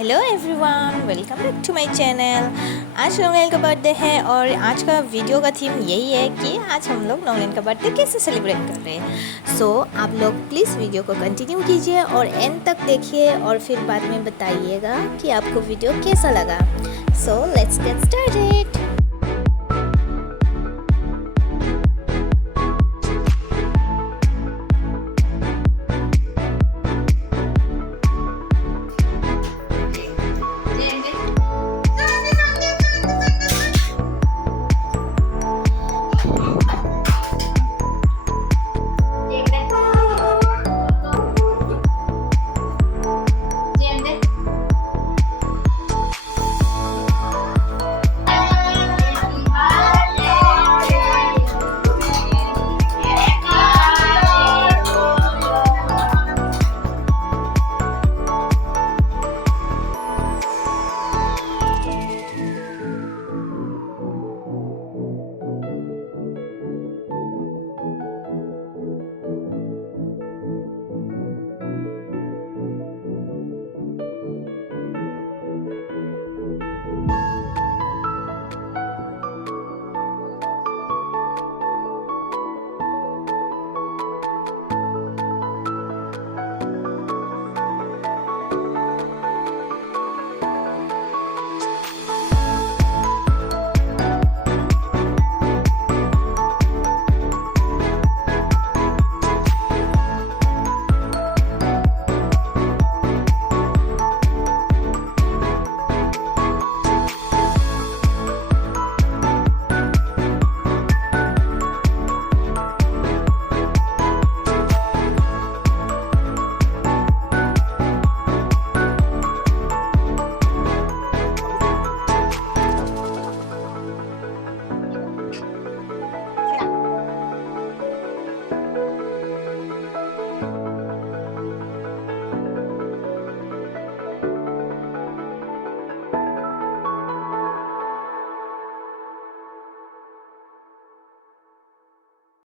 Hello everyone, welcome back to my channel. आज नोंगलेन का birthday है और आज का वीडियो का थीम यही है कि आज हम लोग नोंगलेन का बर्थडे कैसे सेलिब्रेट कर रहे हैं। सो आप लोग प्लीज़ वीडियो को कंटिन्यू कीजिए और एंड तक देखिए और फिर बाद में बताइएगा कि आपको वीडियो कैसा लगा। So let's get started.